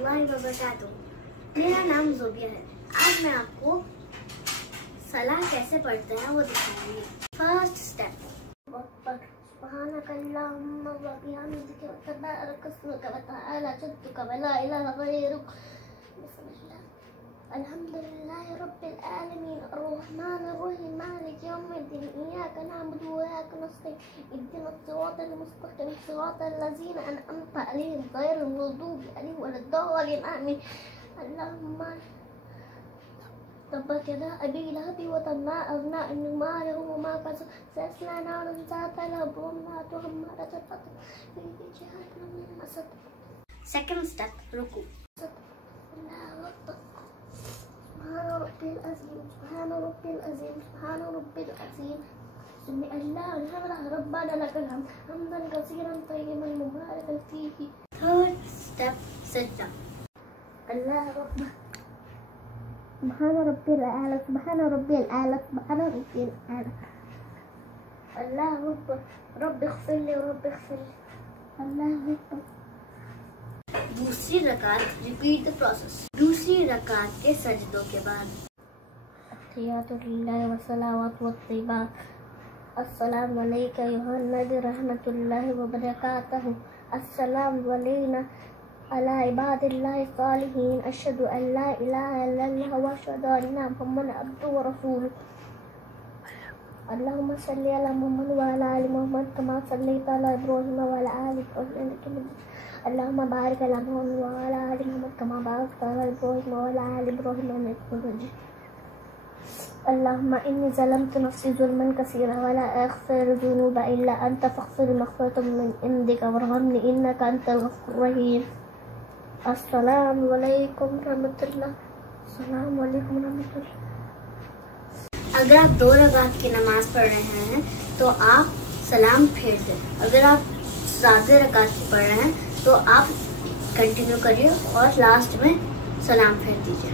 रहमतुल्लाहि व बरकातुहू। मेरा नाम ज़ोबिया है। आज मैं आपको सलाह कैसे पढ़ते हैं वो दिखाऊंगी। फर्स्ट स्टेप, सुब्हानकल्लाहुम्मा व बिहम्दिका व तबारक अस्मुका व तआला जद्दुका व ला इलाहा गैरुक। अल्हम्दुलिल्लाहि रब्बिल आलमीन अर्रहमानिर रहीम मालिकि यौमिद्दीन इय्याका नअबुदु व इय्याका नस्तईन इहदिनस सिरातल मुस्तक़ीम सिरातल लज़ीना अनअमता अलैहिम गैरिल मग़दूबि अलैहिम वलद्दाल्लीन आमीन। अल्लाहुम्मा तब्बत यदा अबी लहब व तब अगना अन्हु मालहु व मा कसब सयस्ला नारन ज़ाता लहब वम्रअतुहु हम्मालतल हतब फी जहन्नम मसद। सेकंड स्टेप, रुकू। सुब्हान रब्बिल अज़ीम सुब्हान रब्बिल अज़ीम सुब्हान रब्बिल अज़ीम सुब्हान अल्लाह रब्बना लकल हम्द हम्दन कसीरन तय्यिबन मुबारकन फीही। थर्ड स्टेप, सजदा। अल्लाह रब्ब सुब्हान रब्बिल आला सुब्हान रब्बिल आला सुब्हान रब्बिल आला। अल्लाह रब्ब रब्ब इग़फिरली रब्ब इग़फिरली अल्लाह रब्ब। दूसरी रकात, रिपीट द प्रोसेस। दूसरी रकात के सजदों के बाद तहियातु लिल्लाहि व सलावातु व तय्यिबात। अस्सलामु अलैका अय्युहन नबी रहमतुल्लाहि व बरकातहू। अस्सलामु अलैना अला इबादिल्लाहि सालिहीन। अशहदु अन ला इलाहा इल्लल्लाह व अशहदु अन्ना मुहम्मदन अब्दुहु व रसूलुहू। अल्लाहुम्मा सल्लि अला मुहम्मद व अला आलि मुहम्मद कमा सल्लैता अला इब्राहीम व अला आलि इब्राहीम इन्नका हमीदुम मजीद। अल्लाहुम्मा बारिक अला मुहम्मद व अला आलि मुहम्मद कमा बारकता अला इब्राहीम व अला आलि इब्राहीम इन्नका हमीदुम मजीद। अल्लाहुम्मा इन्नी ज़लमतु नफ्सी ज़ुल्मन कसीरा व ला अग़फ़िरु ज़ुनूबा इल्ला अंता फ़ग़फ़िर मग़फ़िरतम मिन इंदिका वरहमनी इन्नका अंतल गफ़ूरुर रहीम। अस्सलामु अलैकुम रहमतुल्लाह। अस्सलामु अलैकुम रहमतुल्लाह। अगर आप 2 रकात की नमाज पढ़ रहे हैं तो आप सलाम फेर दें। अगर आप ज़्यादा रकात की पढ़ रहे हैं तो आप कंटिन्यू करिए और लास्ट में सलाम फेर दीजिए।